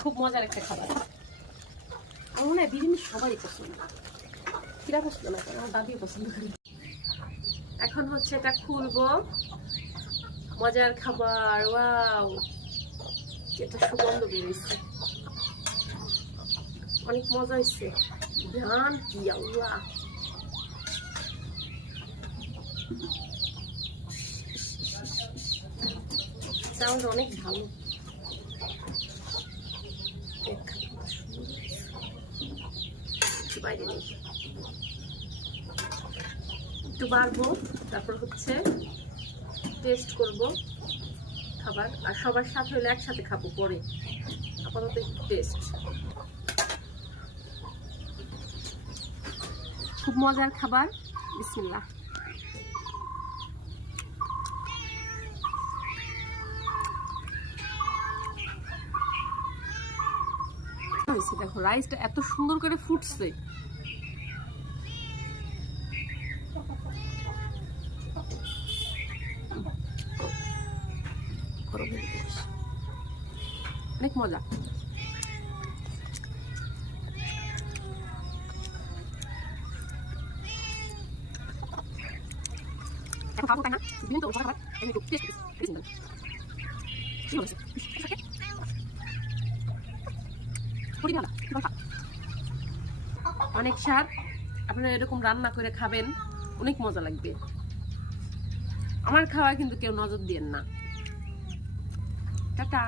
খুব মজার একটা খাবার। আমার মনে হয় বিরিয়ানি সবাই পছন্দ, কিরা পছন্দ না করে, আমার দাদিও পছন্দ করে। এখন হচ্ছে এটা খুলবো। মজার খাবার, ওয়াও, যেটা সুগন্ধ বেরিয়েছে, অনেক মজা হয়েছে। ধান কি আল্লাহ, সাউন্ড অনেক ভালো। বাইরে নেই, একটু বাড়বো, তারপর হচ্ছে টেস্ট করব খাবার। আর সবার সাথে হলে একসাথে খাবো পরে, আপাতত একটু টেস্ট। খুব মজার খাবার, বিসমিল্লাহ। দেখো রাইসটা এত সুন্দর করে ফুটছে। অনেক মজা। এখন খাবো তাই না, বিভিন্ন খাবার একটু টেস্ট অনেক স্বাদ। আপনারা এরকম রান্না করে খাবেন, অনেক মজা লাগবে। আমার খাওয়া কিন্তু কেউ নজর দিয়েন না। টাটা।